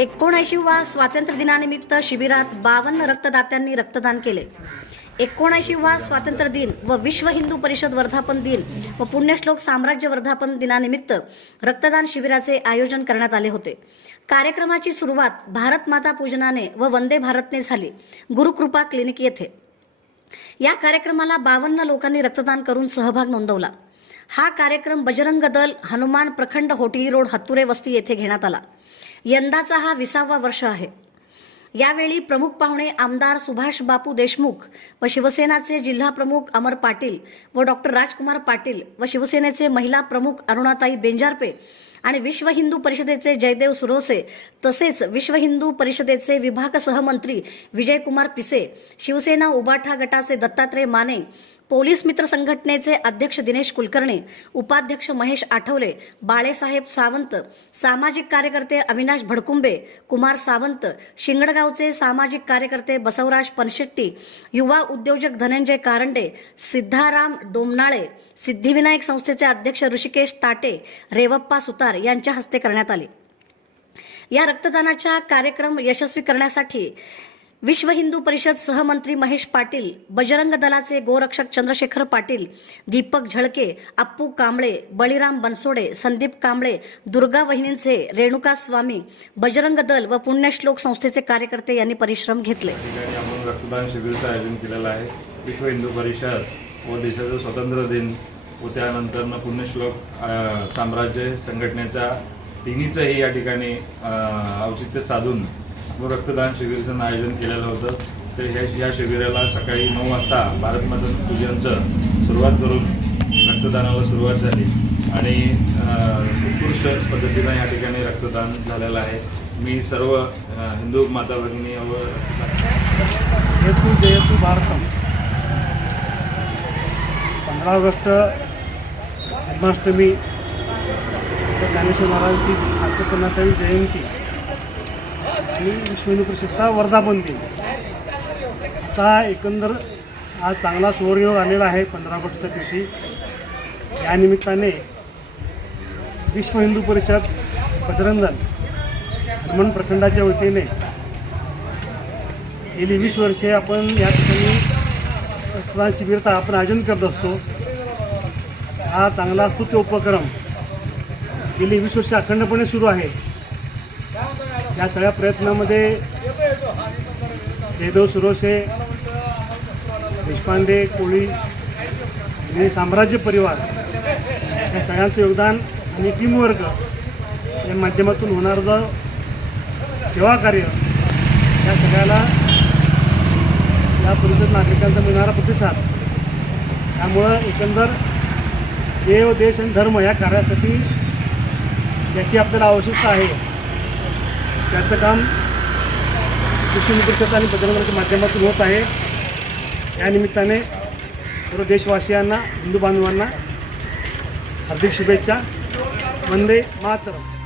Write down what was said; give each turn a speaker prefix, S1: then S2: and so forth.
S1: एकोणऐंशीवा स्वातंत्र्य दिनानिमित्त शिबिरात बावन्न रक्तदात्यांनी रक्तदान केले. एकोणऐंशीवा स्वातंत्र्य दिन व विश्व हिंदू परिषद वर्धापन दिन व पुण्यश्लोक साम्राज्य वर्धापन दिनानिमित्त रक्तदान शिबिराचे आयोजन करण्यात आले होते. कार्यक्रमाची सुरुवात भारत माता पूजनाने व वंदे भारतने झाली. गुरुकृपा क्लिनिक येथे. या कार्यक्रमाला बावन्न लोकांनी रक्तदान करून सहभाग नोंदवला. हा कार्यक्रम बजरंग दल हनुमान प्रखंड होटी रोड हत्तुरे वस्ती येथे घेण्यात आला. यंदाचा हा विसावा वर्ष आहे. यावेळी प्रमुख पाहुणे आमदार सुभाष बापू देशमुख व शिवसेनाचे जिल्हा प्रमुख अमर पाटील व डॉक्टर राजकुमार पाटील व शिवसेनेचे महिला प्रमुख अरुणाताई बेंजारपे आणि विश्व हिंदू परिषदेचे जयदेव सुरोसे तसेच विश्व हिंदू परिषदेचे विभाग सहमंत्री विजयकुमार पिसे शिवसेना उबाठा गटाचे दत्तात्रय माने पोलीस मित्र संघटनेचे अध्यक्ष दिनेश कुलकर्णी उपाध्यक्ष महेश आठवले बाळेसाहेब सावंत सामाजिक कार्यकर्ते अविनाश भडकुंबे कुमार सावंत शिंगडगावचे सामाजिक कार्यकर्ते बसवराज पनशेट्टी युवा उद्योजक धनंजय कारंडे सिद्धाराम डोमनाळे सिद्धिविनायक संस्थेचे अध्यक्ष ऋषिकेश ताटे रेवप्पा सुतार यांच्या हस्ते करण्यात आले. या रक्तदानाच्या कार्यक्रम यशस्वी करण्यासाठी विश्व हिंदू परिषद सहमंत्री महेश पाटील बजरंग दलाचे गोरक्षक चंद्रशेखर पाटील दीपक झळके अप्पू कांबळे बळीराम बनसोडे संदीप कांबळे दुर्गा वहिनींचे रेणुका स्वामी बजरंग दल व पुण्यश्लोक संस्थेचे कार्यकर्ते यांनी परिश्रम घेतले.
S2: रक्तदान शिबिरचं आयोजन केलेलं आहे. विश्व हिंदू परिषद व देशाचा स्वातंत्र्य दिन व त्यानंतर पुण्यश्लोक साम्राज्य संघटनेच्या तिन्हीचंही या ठिकाणी औचित्य साधून व रक्तदान शिबिराचं आयोजन केलेलं होतं. तर ह्या या शिबिराला सकाळी नऊ वाजता भारत माता पूजनचं सुरुवात करून रक्तदानाला सुरुवात झाली. आणि उत्कृष्ट पद्धतीनं या ठिकाणी रक्तदान झालेलं आहे. मी सर्व हिंदू माता भगिनी व
S3: जयतू जयतु भारतम. पंधरा ऑगस्ट जन्माष्टमी ज्ञानेश्वर महाराजांची सातशे पन्नासावी जयंती. आणि विश्व हिंदू परिषदचा वर्धापन दिन. असा एकंदर हा चांगला सुवर्णयोग आलेला आहे पंधरा ऑगस्टच्या दिवशी. या निमित्ताने विश्व हिंदू परिषद बजरंग हनुमान प्रखंडाच्या वतीने गेली वीस वर्षे आपण या ठिकाणी रक्तदान शिबिरचा आपण आयोजन करत असतो. हा चांगला असतो उपक्रम गेली वीस वर्ष अखंडपणे सुरू आहे. या सगळ्या प्रयत्नामध्ये जयदेव सुरोसे देशपांडे कोळी आणि साम्राज्य परिवार या सगळ्यांचं योगदान आणि टीमवर्क या माध्यमातून होणारं सेवा कार्य या सगळ्याला या परिसर नागरिकांचा मिळणारा प्रतिसाद त्यामुळं एकंदर देव देश आणि धर्म या कार्यासाठी याची आपल्याला आवश्यकता आहे. त्याचं काम कृषी परिषद आणि बजरंगाच्या माध्यमातून होत आहे. या निमित्ताने सर्व देशवासियांना हिंदू बांधवांना हार्दिक शुभेच्छा. वंदे मातरम.